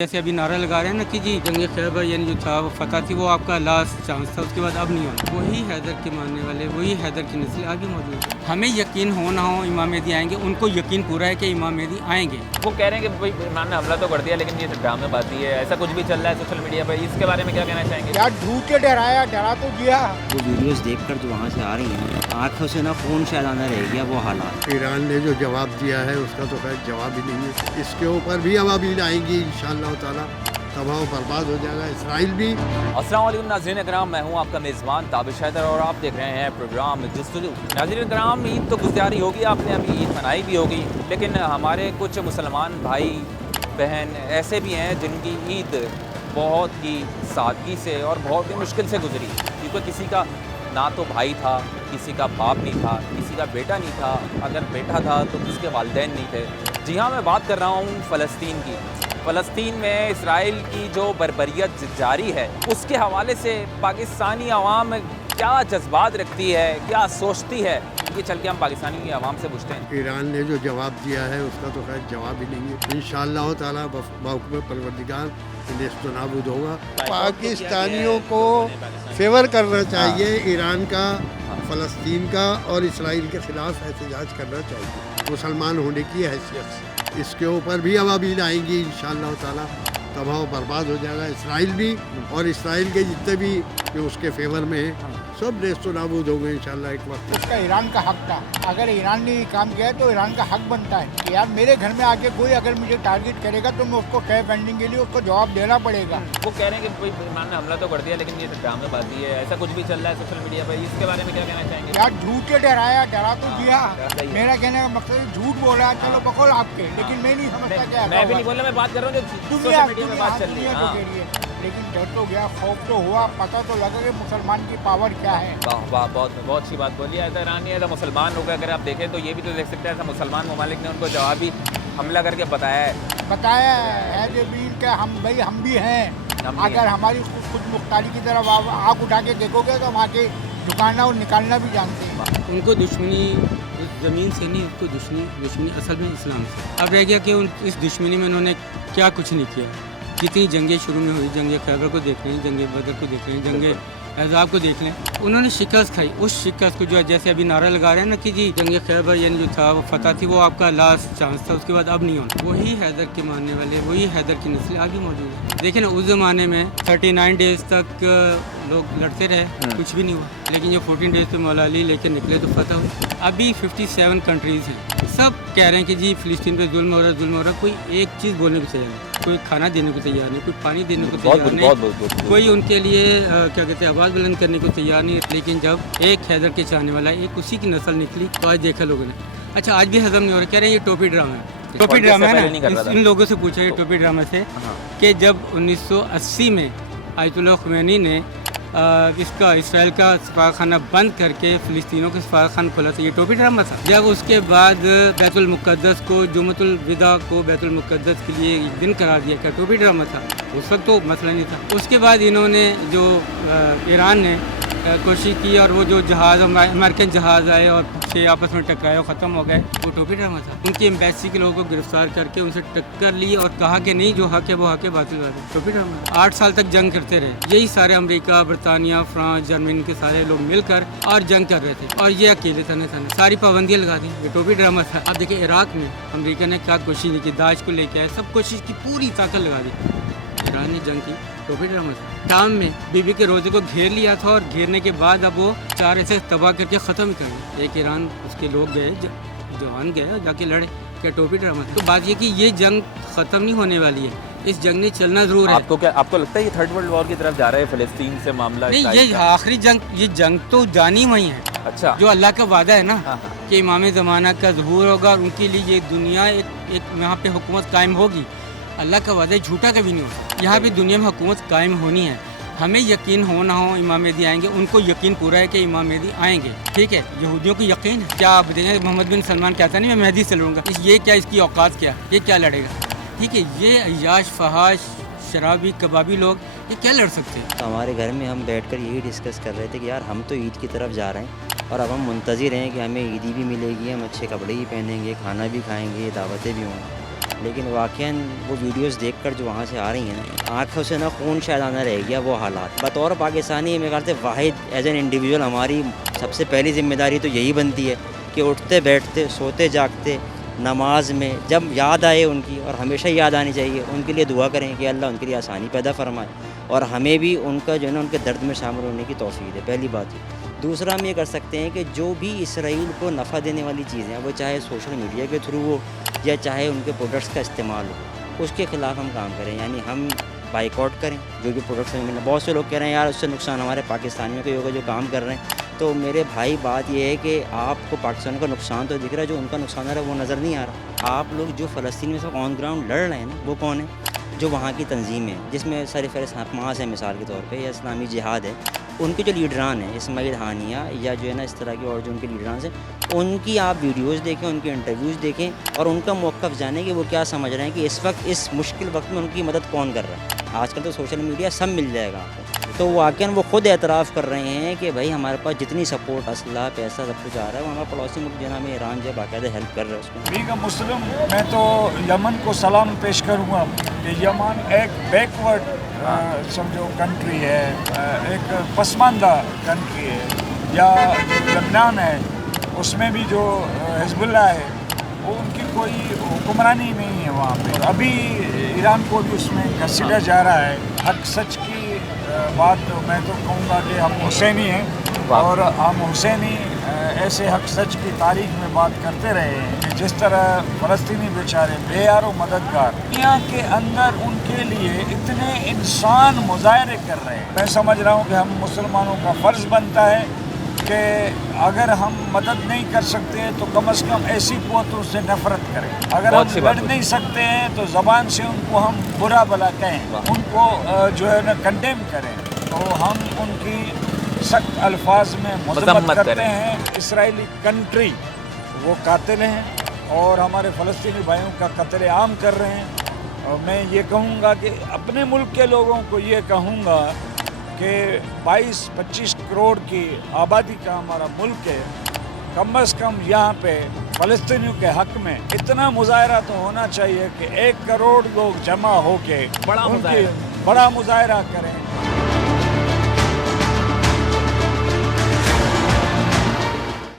जैसे अभी नारा लगा रहे हैं ना कि जी जंग खैबर यानी जो था वो फतह थी, वो आपका लास्ट चांस था, उसके बाद अब नहीं होना। वही हैदर के मानने वाले, वही हैदर की नस्ल आगे मौजूद है। हमें यकीन हो ना हो इमाम मेहदी आएंगे, उनको यकीन पूरा है कि इमाम मेहदी आएंगे। वो कह रहे हैं कि भाई इमरान ने हमला तो कर दिया, लेकिन ये ड्रामेबाजी है, ऐसा कुछ भी चल रहा है सोशल मीडिया पर। इसके बारे में क्या कहना चाहेंगे? यार झूठ के डराया, डरा तो दिया। वो वीडियोस देखकर जो वहाँ से आ रही हैं, आँखों से ना खून शायद आना रह गया वो हालात। ईरान ने जो जवाब दिया है उसका तो खैर जवाब ही नहीं है। इसके ऊपर भी अवामील आएंगी इंशाअल्लाह ताला, तबाह बर्बाद हो जाएगा इसराइल भी। अस्सलाम वालेकुम नाज़रीन कराम, मैं हूं आपका मेज़बान ताबिश हैदर और आप देख रहे हैं प्रोग्राम जुस्तजू। नाज़रीन कराम, ईद तो गुज़ारी होगी, आपने अभी ईद मनाई भी होगी, लेकिन हमारे कुछ मुसलमान भाई बहन ऐसे भी हैं जिनकी ईद बहुत ही सादगी से और बहुत ही मुश्किल से गुजरी, क्योंकि किसी का ना तो भाई था, किसी का बाप नहीं था, किसी का बेटा नहीं था, अगर बेटा था तो किसके वालिदैन नहीं थे। जी हाँ, मैं बात कर रहा हूँ फ़लस्तीन की। फ़लस्तीन में इसराइल की जो बर्बरियत जारी है, उसके हवाले से पाकिस्तानी अवाम क्या जज्बात रखती है, क्या सोचती है, ये चल के हम पाकिस्तानी की आवाम से पूछते हैं। ईरान ने जो जवाब दिया है उसका तो खैर जवाब ही नहीं है। इंशाअल्लाह ताला बाहुक्म परवरदिगार नेस्त नाबूद होगा। पाकिस्तानियों को फेवर करना चाहिए, ईरान का, फ़लस्तीन का और इसराइल के ख़िलाफ़ एहतजाज करना चाहिए मुसलमान होने की हैसियत से। इसके ऊपर भी अवामील आएंगी इंशाअल्लाह ताला, तबाह बर्बाद हो जाएगा इसराइल भी, और इसराइल के जितने भी जो उसके फेवर में हैं सब नेस्त नाबूद होंगे इंशाअल्लाह एक वक्त। उसका ईरान का हक था। अगर ईरान ने ये काम किया है तो ईरान का हक बनता है कि यार मेरे घर में आके कोई अगर मुझे टारगेट करेगा तो मैं उसको कैफ एंडिंग के लिए उसको जवाब देना पड़ेगा। वो कह रहे हैं कि भाई इमरान ने हमला तो कर दिया, लेकिन ये ड्रामेबाजी है, ऐसा कुछ भी चल रहा है सोशल मीडिया पर। इसके बारे में क्या कहना चाहेंगे? यार झूठ के डराया, डरा तो दिया। सही है। मेरा कहने का मकसद है झूठ बोल रहा है, चलो पकड़ आपके, लेकिन मैं नहीं समझता क्या मैं भी नहीं बोल रहा, मैं बात कर रहा हूँ जो दुनिया सोशल मीडिया में बात चल रही है। हाँ। लेकिन डर तो गया, खौफ तो हुआ, पता तो लगा कि मुसलमान की पावर क्या है। वाह वाह, बहुत अच्छी बात बोली है। ऐसा ईरानी ऐसा मुसलमान लोग, अगर आप देखें तो ये भी तो देख सकते हैं, ऐसा मुसलमान ममालिक ने उनको जवाबी हमला करके बताया है जो भी इनका हम भाई हम भी हैं। हम भी अगर हमारी खुद मुख्तारी की तरफ आप आँख उठा के देखोगे तो हम आके झुकाना और निकालना भी जानते हैं। उनको दुश्मनी इस ज़मीन से नहीं, उसको दुश्मनी असल में इस्लाम से। अब रह गया कि इस दुश्मनी में उन्होंने क्या कुछ नहीं किया। जितनी जंगें शुरू में हुई, जंग खैबर को देख लें, जंग बदर को देख लें, जंग अहज़ाब को देख लें, उन्होंने शिकस्त खाई। उस शिकस्त को जो है, जैसे अभी नारा लगा रहे हैं ना कि जी जंग खैबर यानी जो था वो फतह थी, वो आपका लास्ट चांस था, उसके बाद अब नहीं होना। वही हैदर के मानने वाले, वही हैदर की नस्ल आगे मौजूद है। देखिए ना, उस ज़माने में 39 डेज़ तक लोग लड़ते रहे, कुछ भी नहीं हुआ, लेकिन ये 14 डेज़ पे मौला अली लेके निकले तो फतह हुई। अभी 57 कंट्रीज़ हैं, सब कह रहे हैं कि जी फ़िलिस्तीन पे जुल्म हो रहा है। कोई एक चीज़ बोलने को तैयार नहीं, कोई खाना देने को तैयार नहीं, कोई पानी देने को तैयार नहीं, कोई उनके लिए क्या कहते हैं आवाज़ बुलंद करने को तैयार नहीं। लेकिन जब एक हैदर के चाहने वाला, एक उसी की नस्ल निकली, तो आज देखा लोगों ने। अच्छा, आज भी हजम नहीं हो रहा, कह रहे हैं ये टोपी ड्रामा है। टोपी ड्रामा है ना, इन लोगों से पूछा ये टोपी ड्रामा से कि जब 1980 में आयतुल्लाह खुमैनी ने इसका इसराइल का सफारखाना बंद करके फ़िलिस्तीनों के सफारखाना खोला था, ये टोपी ड्रामा था। जब उसके बाद बैतुल मुक़द्दस को, जुमतुल विदा को बैतुल मुक़द्दस के लिए एक दिन करार दिया, क्या टोपी ड्रामा था? उस वक्त तो मसला नहीं था। उसके बाद इन्होंने जो ईरान ने कोशिश की और वो जो जहाज़, अमेरिकन जहाज़ आए और से आपस में टकराए और ख़त्म हो गए, वो टोपी ड्रामा था। उनकी एम्बेसी के लोगों को गिरफ्तार करके उनसे टक्कर ली और कहा कि नहीं, जो हक है वो हक है, बातिल बात है। टोपी ड्रामा। 8 साल तक जंग करते रहे, यही सारे अमेरिका, बरतानिया, फ्रांस, जर्मनी के सारे लोग मिलकर और जंग कर रहे थे, और ये अकेले तने सारी पाबंदियाँ लगा दी। ये टोपी ड्रामा था। अब देखिए इराक में अमेरिका ने क्या कोशिश नहीं की, दाइश को लेके आए, सब कोशिश की, पूरी ताकत लगा दी। ईरान ने जंग की, टोपी ड्रामा था। शाम में बीबी के रोज़े को घेर लिया था, और घेरने के बाद अब वो 4 ऐसे तबाह करके ख़त्म कर दिया। एक ईरान उसके लोग गए, जवान गए, जाके लड़े, क्या टोपी ड्रामा था? तो बात ये कि ये जंग ख़त्म नहीं होने वाली है, इस जंग ने चलना ज़रूर है। आपको लगता है ये थर्ड वर्ल्ड वॉर की तरफ जा रहा है फ़लस्तीन से मामला? नहीं, ये आखिरी जंग, ये जंग तो जानी वही है। अच्छा, जो अल्लाह का वादा है ना, हाँ। कि इमाम ज़माना का ज़हूर होगा और उनके लिए ये दुनिया एक यहाँ पे हुकूमत कायम होगी। अल्लाह का वादा झूठा कभी नहीं होता। यहाँ पे दुनिया में हुकूमत कायम होनी है। हमें यकीन हो ना हो इमाम मेहदी आएंगे, उनको यकीन पूरा है कि इमाम मेहदी आएंगे, ठीक है। यहूदियों को यकीन है। क्या आप देखेंगे, मोहम्मद बिन सलमान कहता नहीं मैं मेहदी से लड़ूंगा, ये क्या, इसकी औकात क्या, ये क्या लड़ेगा, ठीक है। ये अय्याश, फहाश, शराबी, कबाबी लोग ये क्या लड़ सकते हैं? तो हमारे घर में हम बैठकर यही डिस्कस कर रहे थे कि यार हम तो ईद की तरफ जा रहे हैं, और अब हम मुंतज़िर हैं कि हमें ईदी भी मिलेगी, हम अच्छे कपड़े ही पहनेंगे, खाना भी खाएँगे, दावतें भी होंगी। لیکن واقعاً وہ ویڈیوز دیکھ کر جو وہاں سے آ رہی ہیں نا، آنکھوں سے نا خون شاید آنا رہ گیا وہ حالات. بطور پاکستانی میرے خیال سے واحد ایز این انڈیویجول ہماری سب سے پہلی ذمہ داری تو یہی بنتی ہے کہ اٹھتے بیٹھتے سوتے جاگتے نماز میں جب یاد آئے ان کی، اور ہمیشہ یاد آنی چاہیے، ان کے لیے دعا کریں کہ اللہ ان کے لیے آسانی پیدا فرمائے، اور ہمیں بھی ان کا جو ہے نا ان کے درد میں شامل ہونے کی توفیق دے. پہلی بات یہ. دوسرا ہم یہ کر سکتے ہیں کہ جو بھی اسرائیل کو نفع دینے والی چیزیں ہیں، وہ چاہے سوشل میڈیا کے تھرو ہو یا چاہے ان کے پروڈکٹس کا استعمال ہو، اس کے خلاف ہم کام کریں. یعنی ہم بائیکاٹ کریں جو بھی پروڈکٹس ہمیں ملیں. بہت سے لوگ کہہ رہے ہیں یار اس سے نقصان ہمارے پاکستانیوں کے ہوگا جو کام کر رہے ہیں. تو میرے بھائی بات یہ ہے کہ آپ کو پاکستان کا نقصان تو دکھ رہا ہے، جو ان کا نقصان آ رہا ہے وہ نظر نہیں آ رہا. آپ لوگ جو فلسطین میں سب آن گراؤنڈ لڑ رہے ہیں نا، وہ کون ہے؟ جو وہاں کی تنظیم ہے، جس میں سرفہرست حماس ہے مثال کے طور پہ، یا اسلامی جہاد ہے. ان کے جو لیڈران ہیں اسماعیل ہانیہ یا جو ہے نا اس طرح کے اور جو ان کے لیڈران ہیں، ان کی آپ ویڈیوز دیکھیں، ان کے انٹرویوز دیکھیں، اور ان کا موقف جانیں کہ وہ کیا سمجھ رہے ہیں کہ اس وقت اس مشکل وقت میں ان کی مدد کون کر رہا ہے. آج کل تو سوشل میڈیا سب مل جائے گا آپ کو. تو واقعاً وہ خود اعتراف کر رہے ہیں کہ بھائی ہمارے پاس جتنی سپورٹ، اسلحہ، پیسہ سب کچھ آ رہا ہے، وہ ہمارا پڑوسی ملک جو ہے ایران جو ہے باقاعدہ ہیلپ کر رہا ہے اس کو. بیگ مسلم میں تو یمن کو سلام پیش کروں گا کہ یمن ایک بیکورڈ سمجھو کنٹری ہے، ایک پسماندہ کنٹری ہے. یا لبنان ہے، اس میں بھی جو حزب اللہ ہے وہ ان کی کوئی حکمرانی نہیں ہے وہاں پہ. ابھی ایران کو بھی اس میں گھسیٹا جا رہا ہے. حق سچ کی بات میں تو کہوں گا کہ ہم حسینی ہیں، اور ہم حسینی ایسے حق سچ کی تاریخ میں بات کرتے رہے ہیں کہ جس طرح فلسطینی بیچارے بے یار و مددگار دنیا کے اندر ان کے لیے اتنے انسان مظاہرے کر رہے ہیں. میں سمجھ رہا ہوں کہ ہم مسلمانوں کا فرض بنتا ہے کہ اگر ہم مدد نہیں کر سکتے تو کم از کم ایسی قوتوں سے نفرت کریں. اگر ہم لڑ نہیں سکتے ہیں تو زبان سے ان کو ہم برا بھلا کہیں، ان کو جو ہے نا کنڈیم کریں. تو ہم ان کی سخت الفاظ میں مذمت کرتے ہیں. اسرائیلی کنٹری وہ قاتل ہیں اور ہمارے فلسطینی بھائیوں کا قتل عام کر رہے ہیں. اور میں یہ کہوں گا کہ اپنے ملک کے لوگوں کو یہ کہوں گا کہ 22-25 کروڑ کی آبادی کا ہمارا ملک ہے. کم از کم یہاں پہ فلسطینیوں کے حق میں اتنا مظاہرہ تو ہونا چاہیے کہ 1 کروڑ لوگ جمع ہو کے بڑا مظاہرہ کریں.